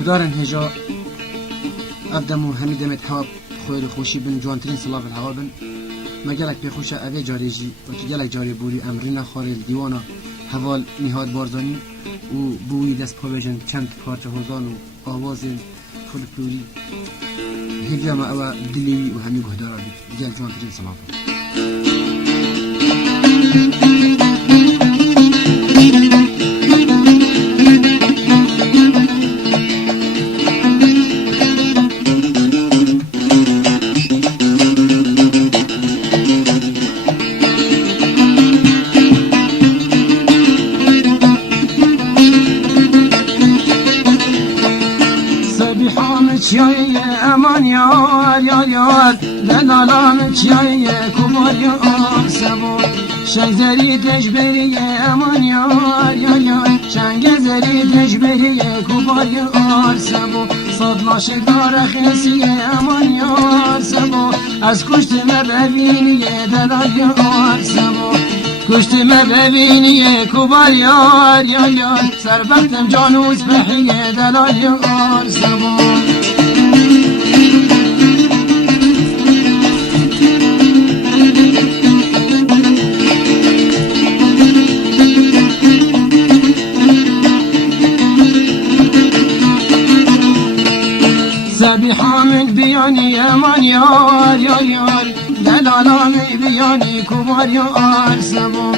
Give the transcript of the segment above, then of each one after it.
گهدارن هجا افدمو همی دمت حواب خویر خوشی بن جوانترین صلاف الحوا بن ما گلک بخوشه اوه جاری جی و که گلک جاری بوری امرین خارل دیوانا حوال نهاد بارزانی و بوی دست پاویجن چند پارچه هزان و آواز فولکلوری هیگه ما اوه دلیوی و همی گهدارا بید گل جوانترین صلاف aman yar yar yar delalan çiğye kumar yar sebo şengzeri tecberiye aman yar yar yar şengzeri tecberiye kumar yar sebo sadlaşı darahesiye aman yar sebo az kuştume beviniye delal yar sebo kuştume beviniye kumar yar yar yar serbettim canuz behiye delal yar sebo سبحا من بياني امان يار يار يار دلالامي بياني كبار يار سبو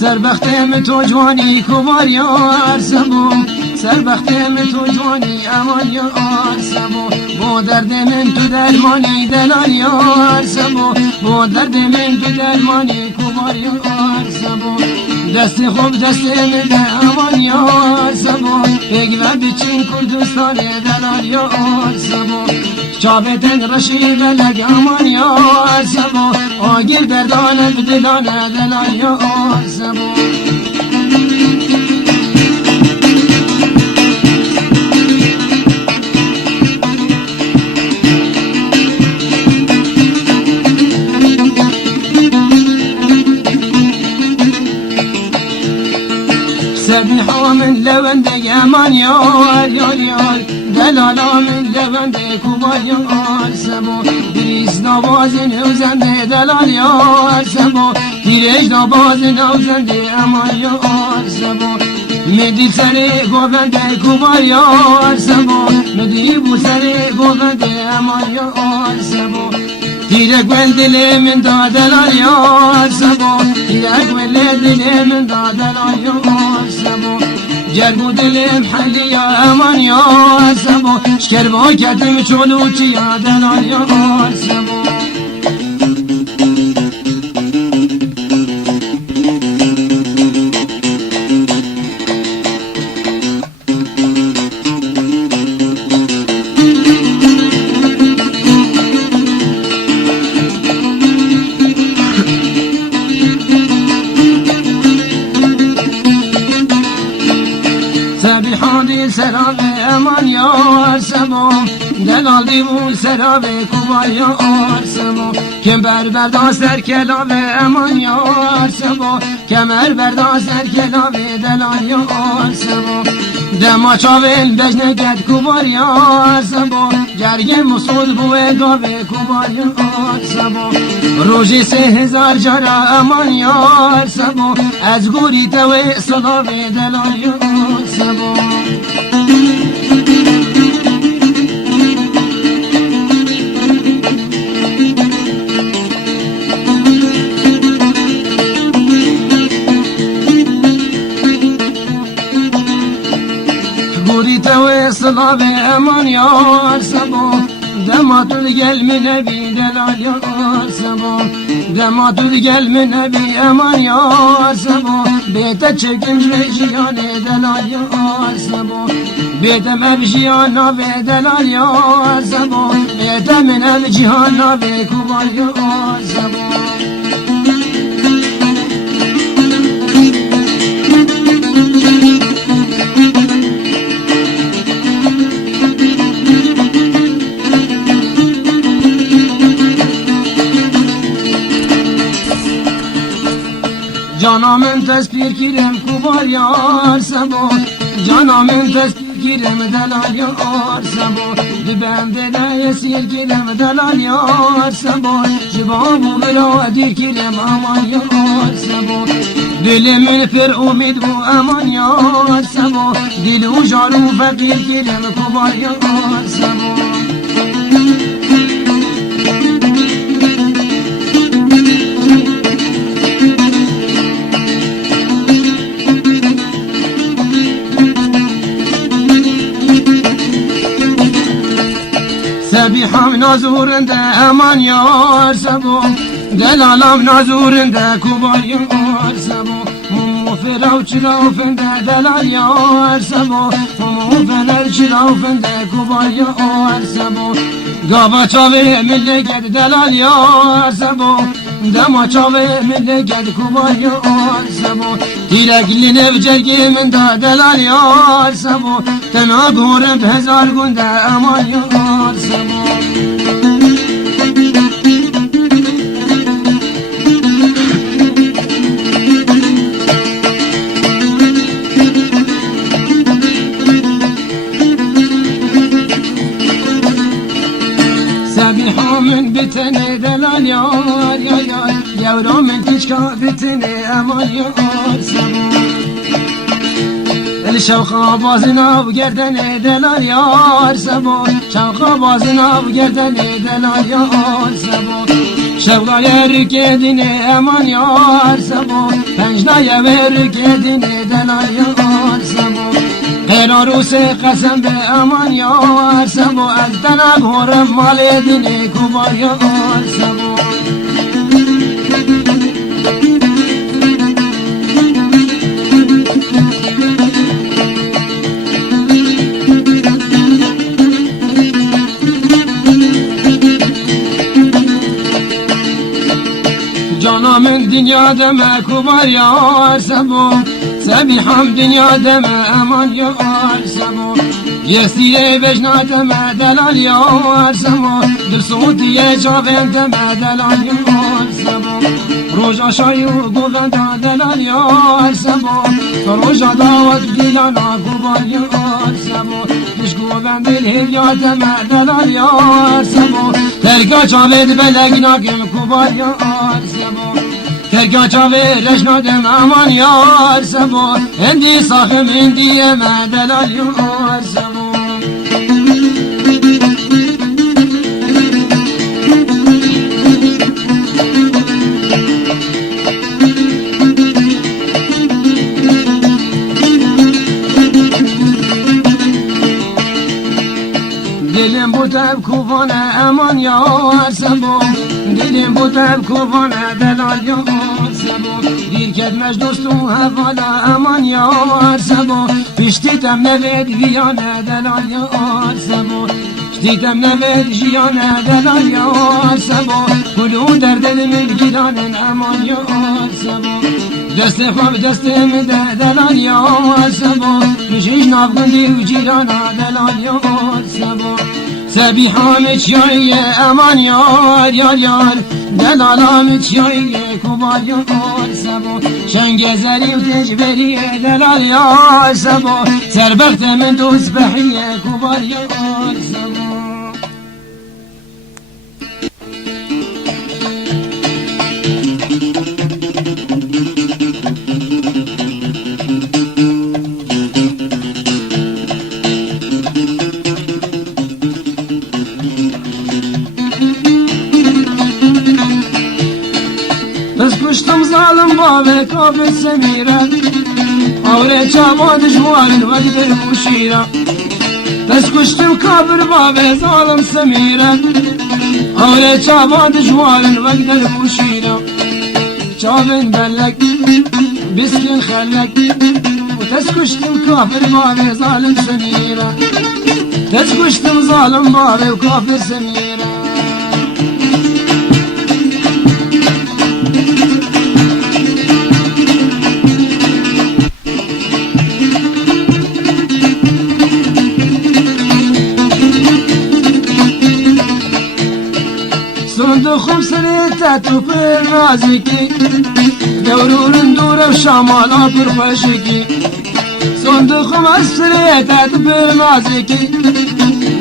سربختم تو جواني كبار يار سبو سربختم تو جواني امان يار سبو بو درد من تو درماني دلال يار سبو بو درد من تو درماني كبار يار سبو دست خوب دست من امان یار سبو بگوه بچین کردستان دلال یار سبو چابتن رشی بلگ امان یار سبو آگیر بردان بدلان دلال یار سبو سبحا من لوند امان یار یار یار دلالا من لوند کبار یار سبو دریز نواز نوزنده دلال یار سبو دیرج نواز نوزنده امان یار سبو مدی سر گوبنده کبار یار سبو مدی بو سر گوبنده امان یار سبو دیرک ول دل من دادلال یار سبو دیرک ول دل من دادلال یار سبو جرگو دلم حلی یا امان یار سبو شکر با کردم چولو چی یا دلال یار سبو سراب امان یار سبو دلالی و سراب کوبا یار سبو کمر بردان سر کلاب امان یار سبو کمر بردان سر کلاب دلال یار سبو دما چاول بجنه گد کوبا یار سبو جرگه مسول بوه گاوه کوبا یار سبو روزی 3000 جارا امان یار سبو از گوری توی صلاف دلال یار سبو صلاة امان یار سبو دماتو گل من نبی دلال یار سبو دماتو گل من نبی امان یار سبو بیت چکم جیان دلال یار سبو بیت مبجیان نبی دلال یار سبو بیت من جیان نبی کوبال یار سبو جانا من تسبیر کردم کوبار یار سبو جانا من تسبیر girem delal yar sabo dibemde de esir girem delal yar sabo Jibabu bira girem aman yar sabo Dilimin per umid bu aman yar sabo Dilu jaru fakir girem kubar yar sabo Sebiham nazurunda aman yar sabo Delalam nazurunda kubar yar sabo Mumu ferav çiravfında delal yar sabo Mumu fener çiravfında kubar yar sabo Gava çave milleket delal yar sabo Dema çave milleket kubar yar sabo Tirekli nevcergiminde delal yar sabo Tena gorem hezar günde aman yar sabo Sebihamın biteni delal yar yar yar Yavramın tişka biteni aman yar sabo El şevka bazına bu gerdeni delal yar sabo Şevka bazına bu gerdeni delal yar sabo Şevkaya rükedini aman yar sabo Pencdaya ve rükedini delal yar sabo Qeraru se qasem be aman yar sabo Ezdana ghoram mal edini kubar yar sabo Canamın dünya deme kubar yar sabo Sebiham dünya deme aman yar sabo Yesiye vecna deme delal yar sabo Dilsudiye caven deme delal yar sabo Roja şayu govenda delal yar sabo Roja davat gilana kubar yar sabo Diş govendil hevya deme delal yar sabo Terga caved belegna kim kubar yar sabo Terga cave rejnadem aman yar sabo Endi sahim indiyeme delal yar sabo Dilim bu tev kuvana aman yar sabo Dilim bu tev kuvana delal yar sabo Dirket mecdostu hevala aman yar sabo Piştitem neved viyane delal yar sabo Piştitem neved jiyane delal yar sabo Kulu derdelimin giranen aman yar sabo Deste xab destemi de delal yar sabo Küşiş navgundi cirana delal yar sabo Sebiham çiğye aman yar yar yar Delalam çiğye kubar yar sabo Şengezeri tecberiye delal yar sabo Serbektemin duzbehiye kubar yar sabo Kuştum zalim babe kabet semire Avre çaba düşmanın vekdir muşire Tez kuştum kabir babe zalim semire Avre çaba düşmanın vekdir muşire Çabin bellek biskin xellek Tez kuştum kabir babe zalim semire Tez kuştum zalim babe kabir semire Sundukum sırıta tupur naziki Devrurun duru şamala pır peşiki صندوق مسريتات برمازكي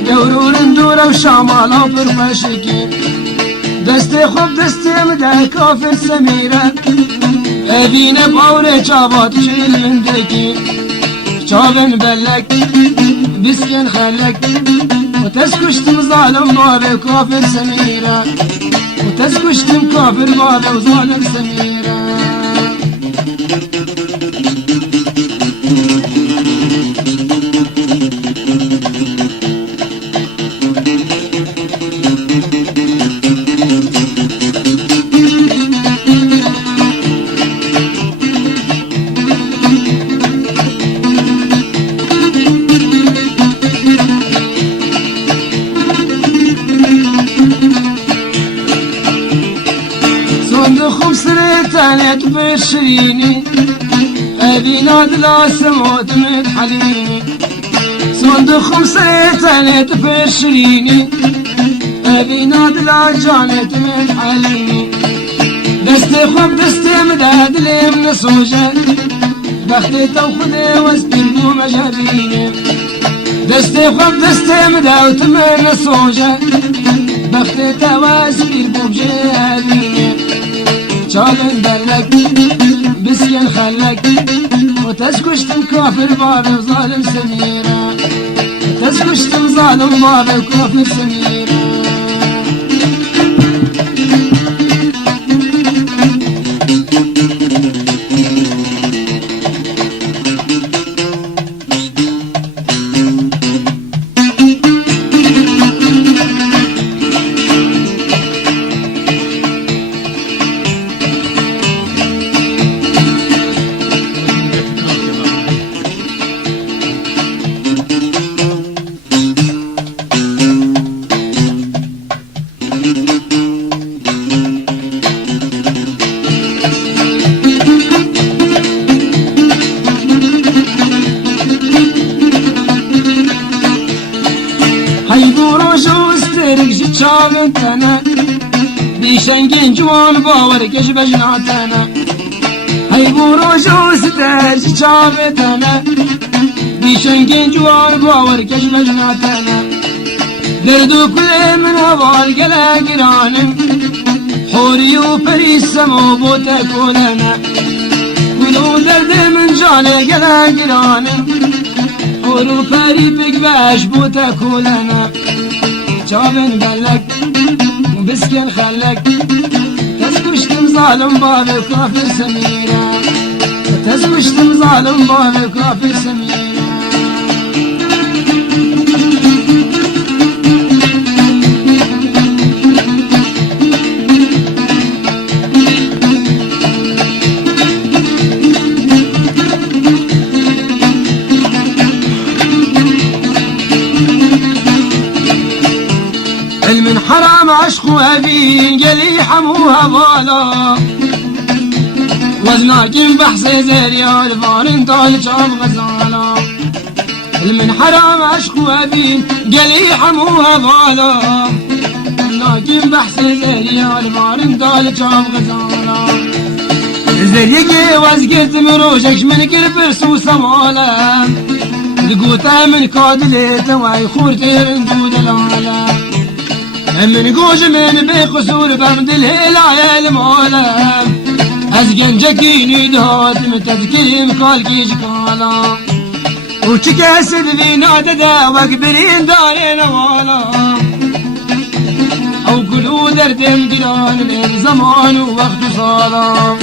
دورور دورة وشامالة وبرفشكي دستي خوب دستي مدى كافر سميرة أبينا بأوري شابات شيل من دكي شابن بلك بسكن خلك وتسكشتم ظالم بابي كافر سميرة وتسكشتم كافر بابي وظالم سميرة صندوق سريتانيت بشريني أبي نادلا سموت متحليني صندوق سريتانيت بشريني أبي نادلا جانت متحليني دستي خوب دستي مداد لي من صوجة بختي توخذي واسبيربو مجابيني دستي خوب دستي مداد من صوجة بختي تواسبيربو بجابيني شالن دلك بسكن خلك وتسكشتم كافر بابي وظالم سميرة تسكشتم ظالم بابي وكافر سميرة شابن تنا بيشنجين جوان باور كش بجناتنا هاي بوروش وستر شابن تنا بيشنجين جوان باور كش بجناتنا دردو كل من هوال قلا قرانم حوري وفريس سمو بوتا كولنا ولو درد من جالي قلا قرانم حورو فري بقباش بوتا كولنا شابن بلك وبسكن خلك تسكشتم ظالم بابي وكافر سميرة تسكشتم ظالم بابي وكافر سميرة من حرام عشق أبين قلي حموها بالا وزناكين بحث زريا الفارن طال شام غزالا من حرام عشق أبين قلي حموها بالا وزناكين بحث زريا الفارن طال شام غزالا زريقي وزقت مروجك من كربر سوسة مالا لقوتا من كادلت وعي خورتي رندود العالم من قوج من بخسور بمد الهلا المولى أزجن جكيني دهات متذكرين كالكيش كالا وشكاسد فينا تدا وكبرين دارين والا أو كلو دردم قران الزمان ووقت صالا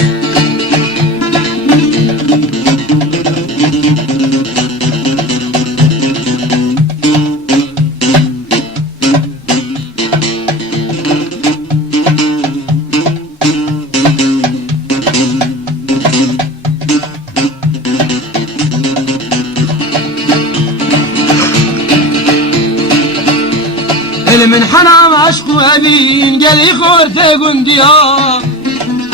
من حرام عشق أبين قالي خورتي قنديا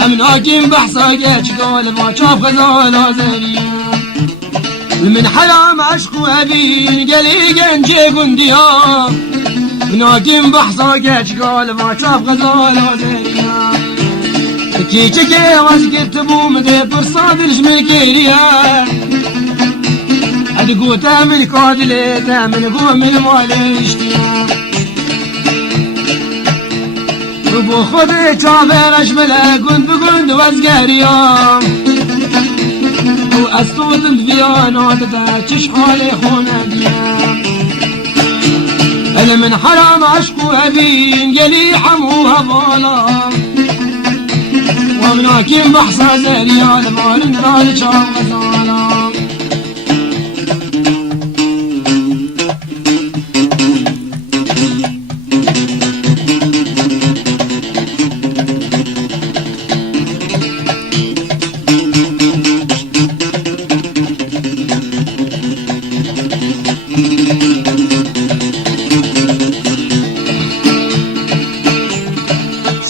أمناكين بحصا جيتش قول ما شاف غزالة زريا من حرام عشق أبين قالي قنجي قنديا أمناكين بحصا جيتش قول ما شاف غزالة زريا كي واسكت بوم دي برصاد الجمكيريا دقوتا من كادلتا من قوم المالشتيا بو خود چاورش بلا گند بگند وزگریم و از صوت الفیانات در چش حال خونگیم انا من حرام عشق وابين قلي حموها بالا ومناكين بحصى زريان مال نرال شام غزالا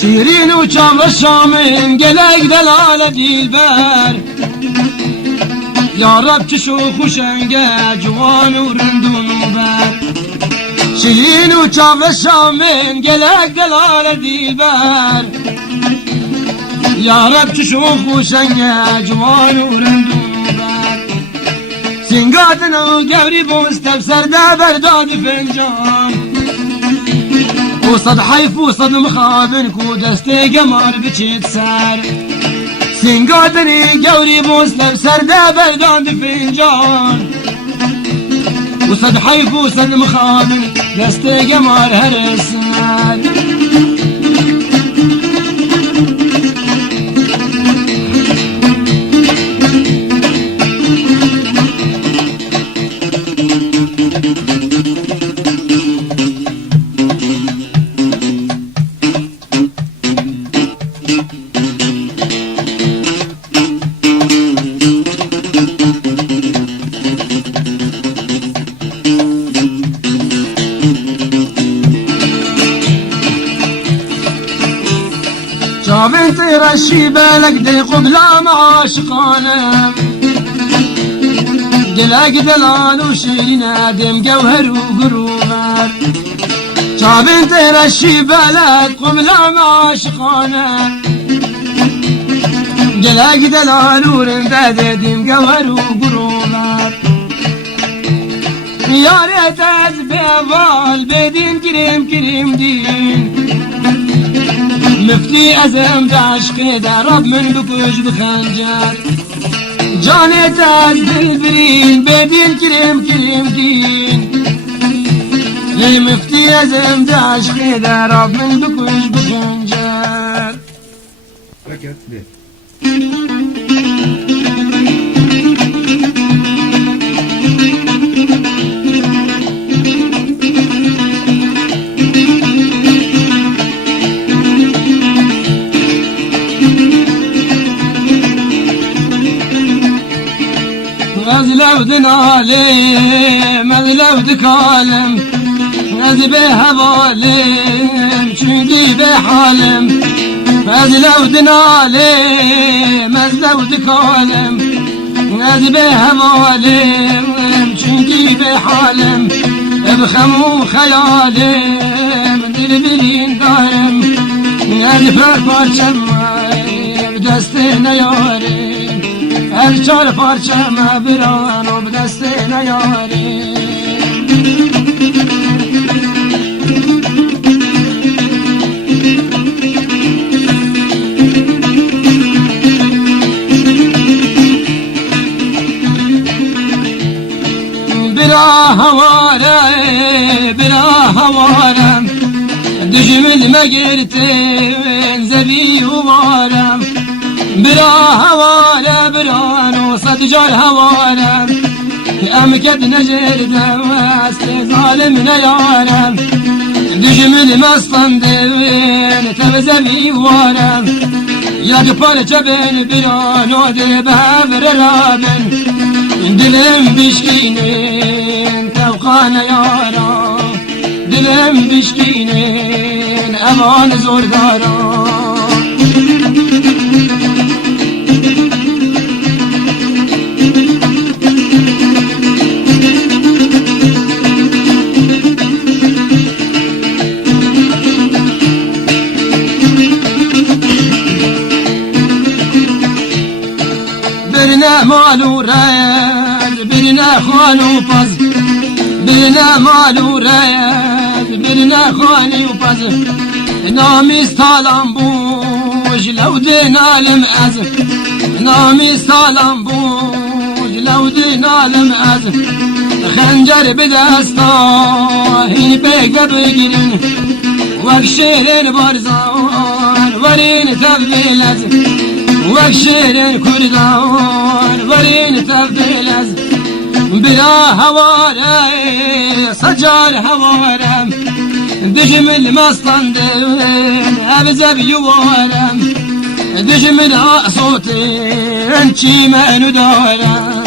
سيرين وشام الشامين قلق دلالة ديلبر يا رب تشوخ وشنقة جوان ورندون وبر سيرين وشام الشامين قلق دلالة ديلبر يا رب تشوخ وشنقة جوان ورندون وبر سنقاتنا وقبري بوستبسر دابر داد فنجان وصد حيف وصد مخابن كو دستي قمر بچيت سار سنقاتني قوري بوسلب سردا بردان بفنجان وصد حيف وصد مخابن دستي قمر هرسار بنت رشي بالك دي قبلة معاشقانا دلاك دلال وشيرين دم جوهر وقروبات بنت رشي بالك قبلة معاشقانا دلاك دلال ورنداد دم جوهر وقروبات يا ريت ازبيضال بدين كريم كريم دين مفتي أزم بعشق درب من بكوش بخنجر جاني تاز بالبرين بدين كريم كريم دين لي مفتي أزم بعشق درب من بكوش بخنجر ركت ليه غزلو دنالم غزلو دكالم غزبي هبالم شندي بحالم غزلو دنالم غزلو دكالم غزبي هبالم شندي بحالم بخمو خيالم دلبلين دارم غزفر بارشم بدستنا يارم هر چار پارچه مبران و بدست نیاری برا هوارم دجمل مگرتن زبی وارم برا هوارم برانو صد جار هوارم أمكد نجردم واست ظالم نيارم دجمل مصطندوين تبزمي وارم يا قبال جبن برانو دي بهفر رابن دلم بشكينين توقان يارا دلم بشكينين أمان زور دارا برنا مالو راد برنا خوال و پز برنا مال و رد برنا خانی و پز نامی سالم بوش لو دینالم از نامی سالم بوش لو دینالم از خنجر به دستا این بگه بگیرین وک شیرین بارزان ورین تبدیل از وک شیرین کردان ورین تبدیل از بلا هواره سجار هوارم دجمل مستندن ابزب يوارم دجمل صوتين چی منو دارم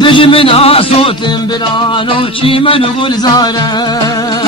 دجمل صوتين بلانو چی منو گلزارم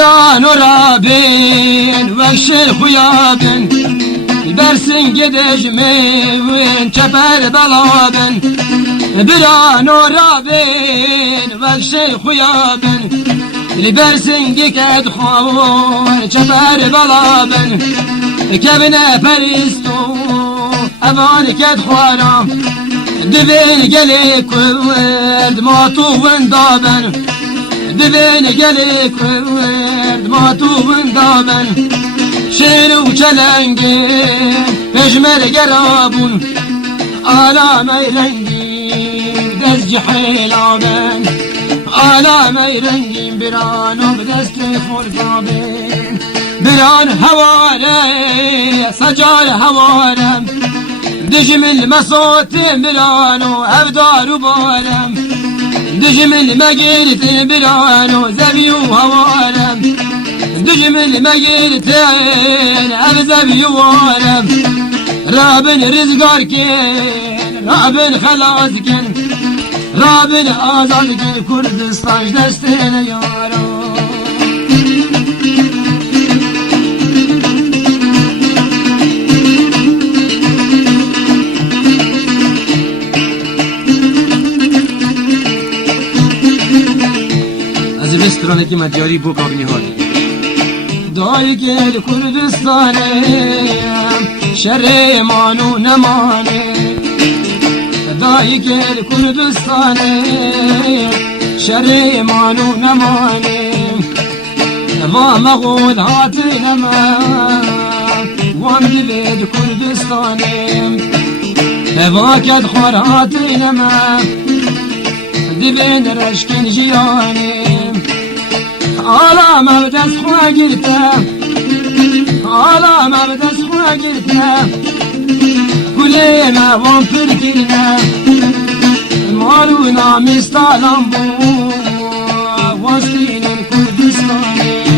بران و رابین وکشل خویابین برسن گدجمین چپر بلابین بران و رابین وکشل خویابین برسن گکد خواه چپر بلابین کبنه پریستو اوان کد خوارم دوین گلی کرد ماتو وندابن دوین گلی کرد ماتو وندابن شیر و چلنگی پشمر گرابون آلامی رنگی دست جحیلابن آلامی رنگی برانو بدست فرقابن بران هواره سجار هوارم دجمل مسوتين برانو افدار وبارم دجمل ما قلت برانو زبي وهوارم دجمل ما قلت افزبي وهوارم رابن رزقار كين رابن خلاص كين رابن آزاد كين كردستان دستين يارو رستورانی که مدیاری بو کابنی هادی دای گل کردستانه شر مانو نمانه دای گل کردستانه شر مانو نمانه و مغول هاتی نما وان دلید کردستانه و کد خور هاتی نما دبین رشکن جیانه آلام بدست خواه گرتم آلام بدست خواه گرتم کلی موان پر گرنم مالو نامیستانم بو وستین کردستانه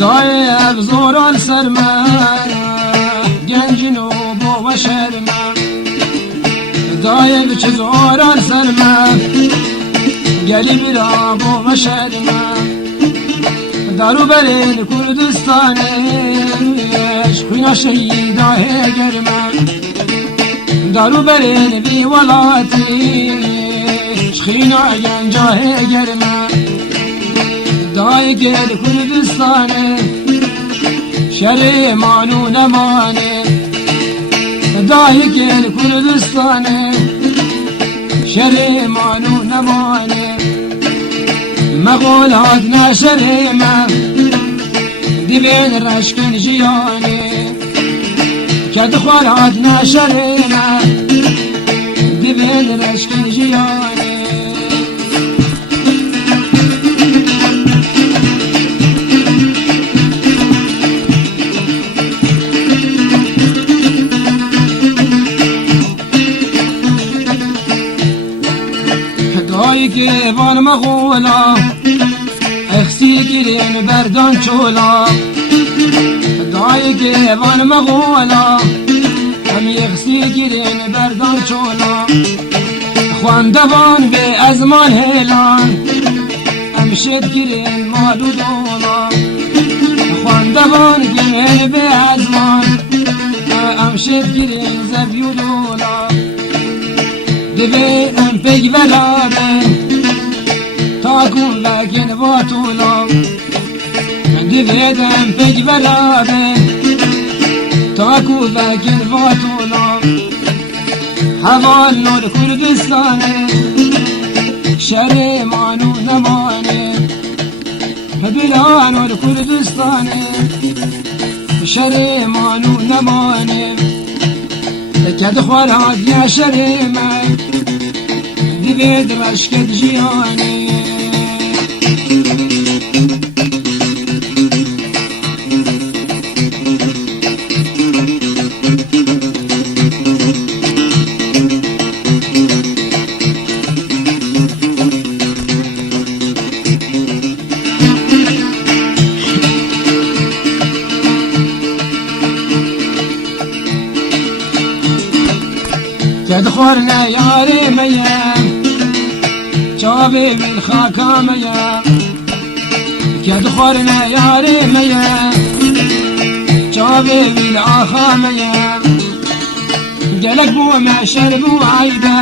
دای ابزوران سرما گنجنو بو شرما دای بچزوران سرما گلی برا بو شرما دارو برین کردستانه خوینا شیداه گرما دارو برین بی ولاتی خوینا گنجاه گرما دای گل کردستانه شر مانو نمانه دای گل کردستانه شر مانو نمانه مغول هات نشر ما دیبین رشکن جیانه کد خوار هات نشر ما دیبین رشکن جیانه که وان مغولا اخسی گیرین بردان چولا تای گیوان مغولا هم یخسی گیرین بردان چولا خواندوان به ازمان هلان هم شد گیرین مالو دولا خواندوان گیرین به ازمان هم شد گیرین زبیو دولا دوی ام پیگ ولادن تاکون لکن واتولا دوی ام پیگ ولادن تاکون لکن واتولا حوال نور کردستانه شهر مانو نمانه بلا نور کردستانه شهر مانو نمانه کد خوارات یا شهر من دیوید رشکت جیانه كدخورنا يا ريميا شابي من خاكاميا كدخورنا يا ريميا شابي من عخاميا قالك بو ما شربو عيدا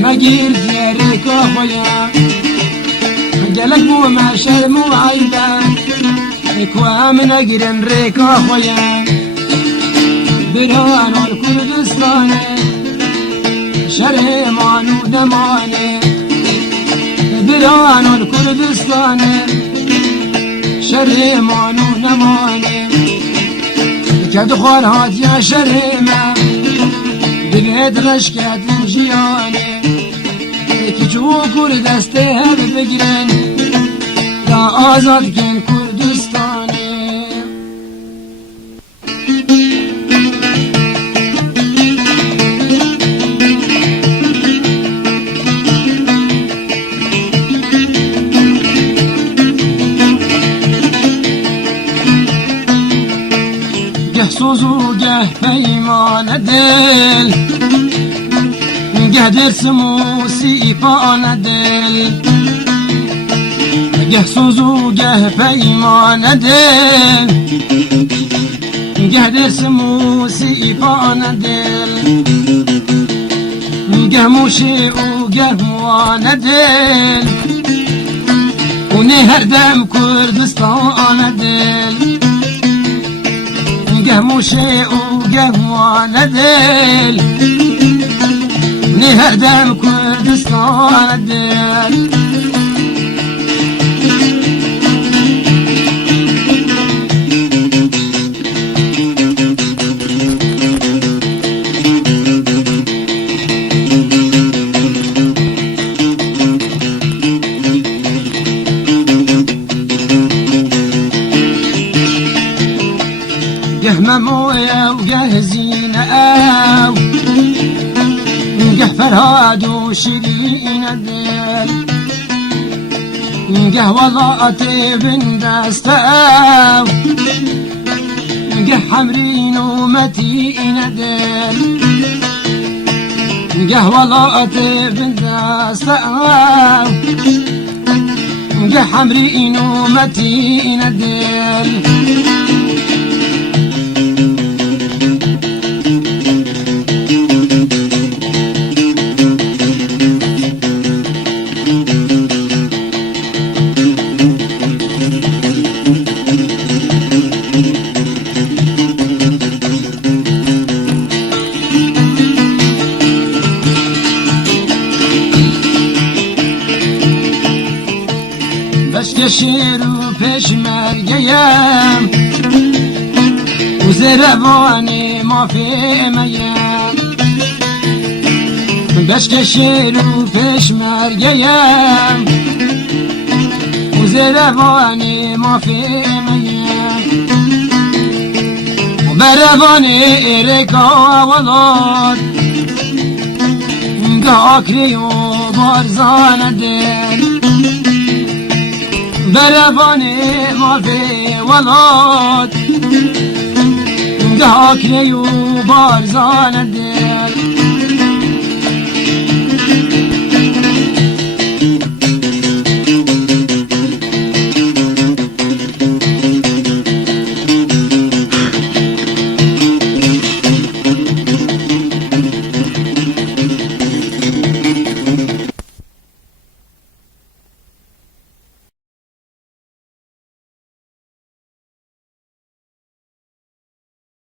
ما جير زيرك اخويا قالك بو ما شربو عيدا اكوا من اقرن ريك اخويا برهان الكردستان شرح مانو دمانه برهان الكردستان شرح مانو دمانه كدخور هات يا شرح ما ببيت رشكات من جيانه كجو كردسته هب بگرن دا آزاد كن كردستانه سوزو گه پیمان دل گه درس موسی پان دل گه سوزو گه پیمان دل گه درس موسی پان دل گه موشی او گه موان دل اونه هر دم کردستان دل گه موشه او گه موانه دل نه هر دم کردستان دل مويا وجاهزين او نجح فرهاد وشيرين الديل نجح وضاءتي بن داستاو نجح حمرين ومتين الديل نجح وضاءتي بن داستاو نجح حمرين ومتين الديل شیر و پشمرگیم و زروانی ما فهمیم بشک شیر و پشمرگیم و زروانی ما فهمیم و بروانی ارکا ولاد گاکری و بارزان دل برفاني ما في ولاد دهاکه و بارزان دل